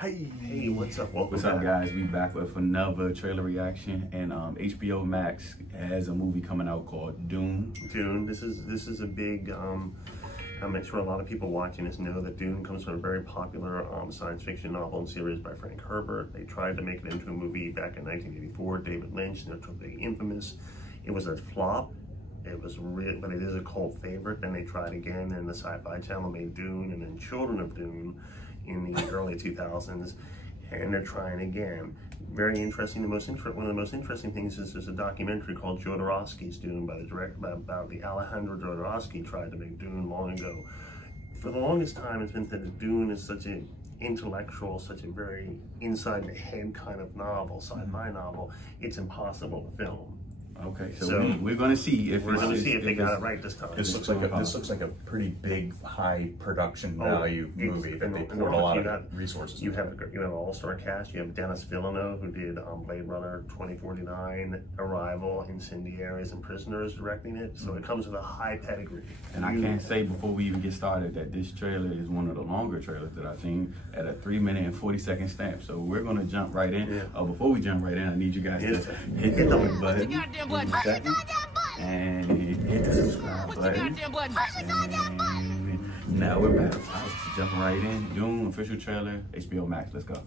Hey, what's up? Welcome What's up, guys? We back with another trailer reaction, and HBO Max has a movie coming out called Dune. Dune. This is a big. I'm sure a lot of people watching this know that Dune comes from a very popular science fiction novel and series by Frank Herbert. They tried to make it into a movie back in 1984. David Lynch, and it was very infamous. It was a flop. It was real, but it is a cult favorite. Then they tried again, and the Sci-Fi Channel made Dune, and then Children of Dune in the early 2000s, and they're trying again. Very interesting. One of the most interesting things is there's a documentary called Jodorowsky's Dune by the director about the Alejandro Jodorowsky tried to make Dune long ago. For the longest time, it's been said that Dune is such an intellectual, such a very inside the head kind of novel, sci-fi novel. It's impossible to film. Okay, so we're going to see if they got it right this time. This looks like a pretty big, high production value movie that they poured a lot of resources. You have an all-star cast. You have Denis Villeneuve, who did Blade Runner 2049, Arrival, Incendiaries, and Prisoners, directing it. So it comes with a high pedigree. And I can't say before we even get started that this trailer is one of the longer trailers that I've seen at a 3-minute and 40-second stamp. So we're going to jump right in. Yeah. Before we jump right in, I need you guys to hit the like button. And hit the subscribe button. And now we're back. Let's jump right in. Dune official trailer, HBO Max. Let's go.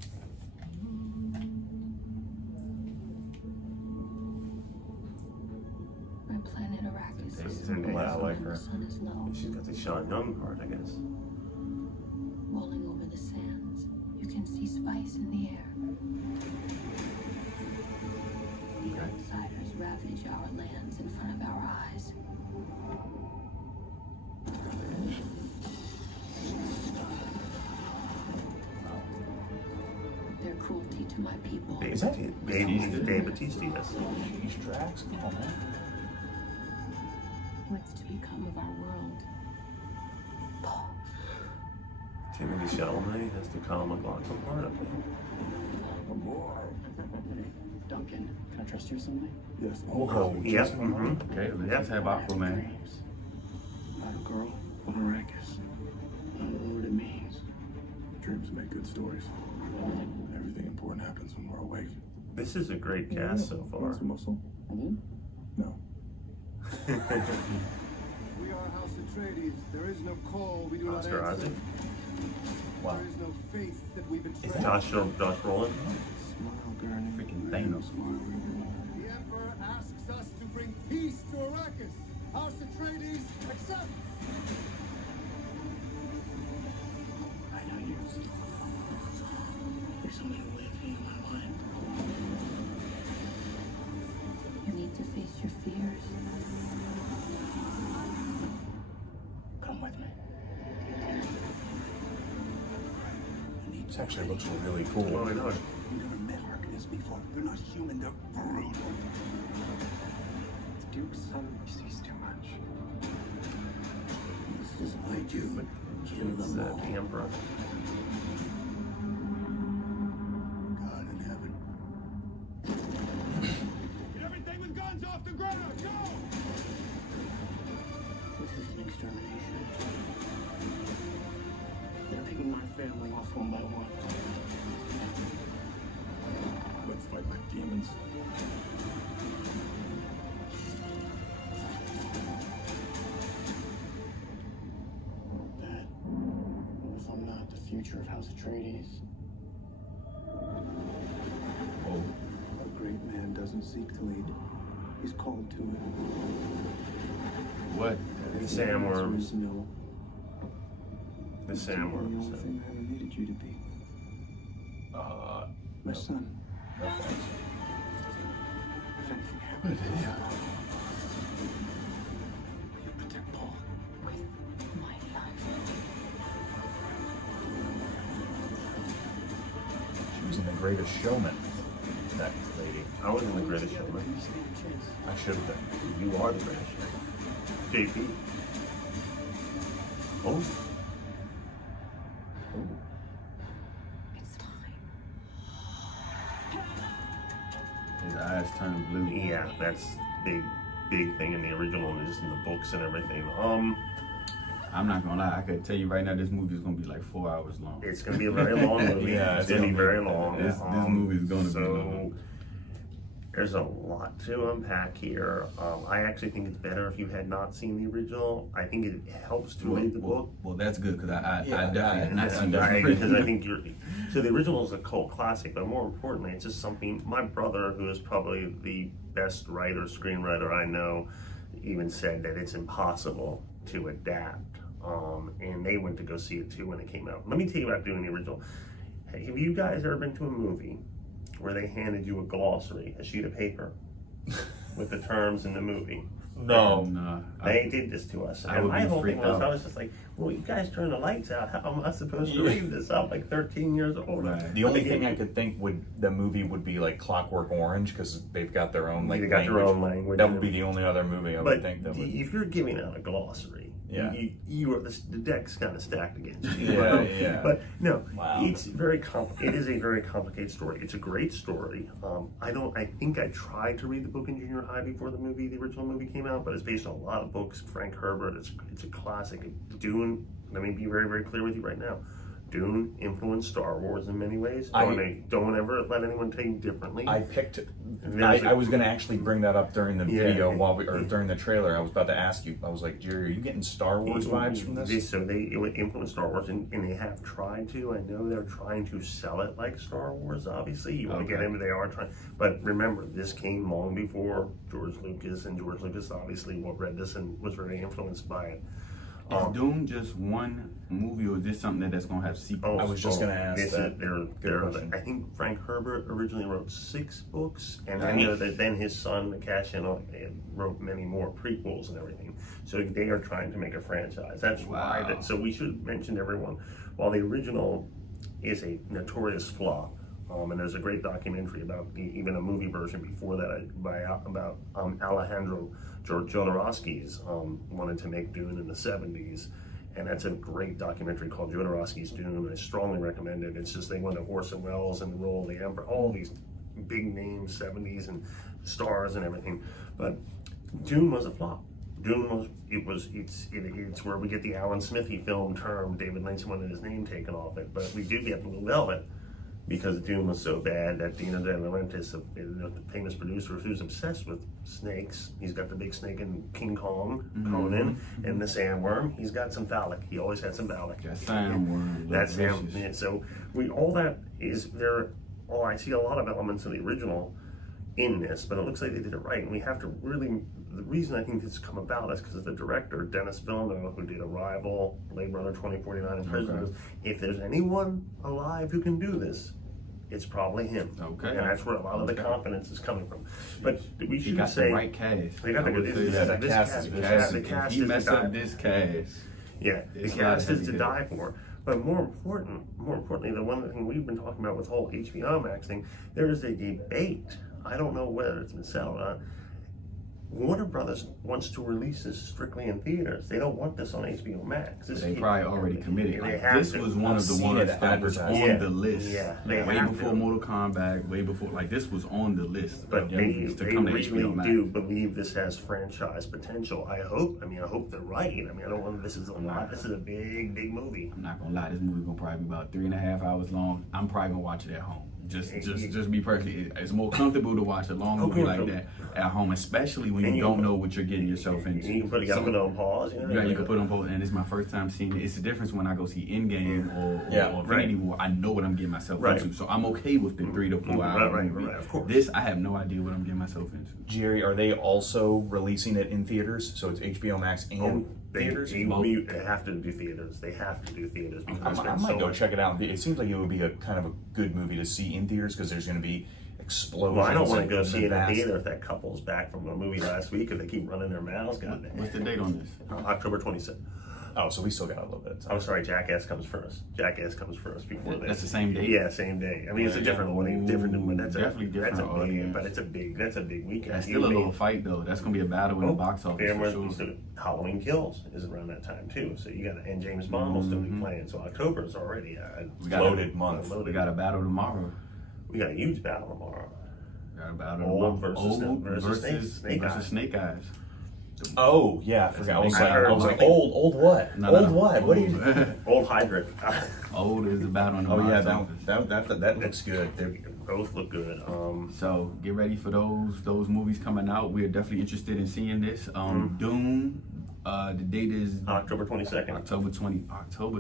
My planet Arrakis. Wow, I like her. Sun is low. She's got the Sean Young part, I guess. Rolling over the sands, you can see spice in the air. The outsiders ravage our lands in front of our eyes. Their cruelty to my people. Is that it? Dave Bautista, yes. These tracks? Come on, man. What's to become of our world? Timothy Chalamet has the Kyle MacLachlan part, I think. Duncan, can I trust you with something? Yes. Oh, yes. Okay, let's have Aquaman. About a girl on Arrakis. I don't know what it means. Dreams make good stories. Everything important happens when we're awake. This is a great cast so far. Muscle? No. We are House Atreides. There is no call. We do not Oscar answer. Isaac. Wow. There is no faith that we've been Is Josh Brolin? Smile, Gurney. Freaking Thanos. The Emperor asks us to bring peace to Arrakis. House Atreides, accept. I know you. There's something living in my mind. You need to face your fears. Come with me. This actually looks really cool. Oh, I know it. We've never met Arrakis before. They're not human, they're brutal. Duke's son sees too much. This is my Dune. Kill It's them all. the Emperor. God in heaven. Get everything with guns off the ground! Go! This is an extermination. They're picking my family off one by one. Let's fight like demons. Dad, what if I'm not the future of House Atreides? Oh, A great man doesn't seek to lead. He's called to it. what? The Sandworms. No. The The Sandworms. only thing I ever needed you to be. My son. No thanks. If anything happens, will you protect Paul? With my life. She was in The Greatest Showman, that lady. I was in The Greatest Showman. I should have been. You are the Greatest Showman. JP. Oh. It's time. His eyes turn blue. Yeah, that's big thing in the original and just in the books and everything. I'm not gonna lie. I could tell you right now, this movie is gonna be like 4 hours long. It's going to be a very long movie. Yeah, it's going to be very long. This movie is gonna be long. There's a lot to unpack here. I actually think it's better if you had not seen the original. I think it helps to read the book. Well, that's good because I definitely have not seen Right, that. because I think so the original is a cult classic, but more importantly, it's just something. My brother, who is probably the best screenwriter I know, even said that it's impossible to adapt. And they went to go see it too when it came out. Let me tell you about Dune, the original. Have you guys ever been to a movie where they handed you a glossary, a sheet of paper, with the terms in the movie? No. They did this to us. I And would my be whole thing freaked was, out. I was just like, well, you guys turn the lights out. How am I supposed to read this? I'm like 13 years old. Right. The only thing I could think the movie would be like Clockwork Orange, because they've got their own They got their own language. That would be the only other movie I would But think that would. if you're giving out a glossary, Yeah. you are the deck's kind of stacked against you. Yeah. But no, Wow. it's it is a very complicated story. It's a great story. I think I tried to read the book in junior high before the original movie came out, but it's based on a lot of books. Frank Herbert, it's a classic. Dune, let me be very, very clear with you right now. Dune influenced Star Wars in many ways. Don't ever let anyone tell you differently. I was going to actually bring that up during the video during the trailer. I was about to ask you. I was like, Jerry, are you getting Star Wars vibes from this? It would influence Star Wars, and they have tried to. I know they're trying to sell it like Star Wars. Obviously, you want to get into. They are trying, but remember, this came long before George Lucas, and George Lucas obviously read this and was very influenced by it. Is Dune just one movie, or is this something that's going to have sequels? I was just going to ask that. I think Frank Herbert originally wrote 6 books, and Nice. then his son, the Cash-in, wrote many more prequels and everything. So they are trying to make a franchise. That's why. So we should mention to everyone, while the original is a notorious flop, and there's a great documentary about even a movie version before that about Alejandro Jodorowsky's wanted to make Dune in the 70s, and that's a great documentary called Jodorowsky's Dune. I strongly recommend it. It's just they went to Orson Welles and the role of the Emperor, all these big names, 70s and stars and everything. But Dune was a flop. Dune it's where we get the Alan Smithy film term. David Lynch wanted his name taken off it, but we do get Blue Velvet, because Dune was so bad that Dino De Laurentiis, the famous producer who's obsessed with snakes, he's got the big snake in King Kong, Conan, and the sandworm. He's got some phallic. He always had some phallic. That sandworm. That's him. Yeah, so all that is there. I see a lot of elements of the original in this, but it looks like they did it right. And we have to really. The reason I think this has come about is because of the director, Denis Villeneuve, who did Arrival, Blade Runner 2049, and Prisoners. If there's anyone alive who can do this, it's probably him. Okay. And that's where a lot of the confidence is coming from. But we should got say the right cast. They got the If he messed up this cast, the cast is to die for. But more importantly, the one thing we've been talking about with the whole HBOMAX thing, there is a debate. I don't know whether it's been settled on. Warner Brothers wants to release this strictly in theaters. They don't want this on HBOMAX. They probably already committed. This was one of the ones that was on the list. Yeah, way before Mortal Kombat, way before, this was on the list. But they really do believe this has franchise potential. I hope they're right. I don't want this is a lot. This is a big movie. I'm not gonna lie, this movie's gonna probably be about 3.5 hours long. I'm probably gonna watch it at home. Just be perfectly. It's more comfortable to watch a long movie like that at home, especially when you don't know what you're getting yourself into. You can put it on pause. You can put it on pause, and it's my first time seeing it. It's the difference when I go see Endgame or Infinity War. I know what I'm getting myself into, so I'm okay with the 3 to 4 hour movie. Right, of course. This, I have no idea what I'm getting myself into. Jerry, are they also releasing it in theaters? So it's HBO Max and theaters? They have to do theaters. They have to do theaters because I might go check it out. It seems like it would be a kind of a good movie to see in theaters because there's going to be explosions. Well, I don't want to go see it in the theater if that couple's back from a movie last week if they keep running their mouths. Goddamn. What's the date on this? October 26th. Oh, so we still got a little bit of time. I'm sorry, Jackass comes first. Jackass comes first before this. That's the same day? Yeah, same day. It's a different audience, but that's definitely different audience. But that's a big weekend. That's still a little fight though. That's gonna be a battle in the box office for sure. Halloween Kills is around that time too. So you got and James Bond will still be playing. So October is already a loaded month. We got a battle tomorrow. We got a huge battle tomorrow. Got a battle Old tomorrow. versus Snake Eyes. Snake Eyes. Oh yeah, I forgot. I was like, like, old what? No, old no. what? What are you? Old Hydrant. Old is about on the Oh box yeah, office. that looks good. They both look good. So get ready for those movies coming out. We're definitely interested in seeing this. Dune. The date is October 22nd. October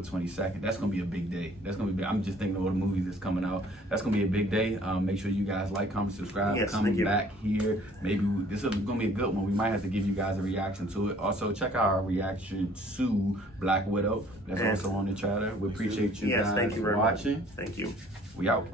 22nd. That's gonna be a big day. That's gonna be big. I'm just thinking of all the movies that's coming out. That's gonna be a big day. Make sure you guys like, comment, subscribe. Yes, come back here. Maybe this is gonna be a good one. We might have to give you guys a reaction to it. Also, check out our reaction to Black Widow. That's also on the trailer. We appreciate you guys thank you very watching. much. Thank you. We out.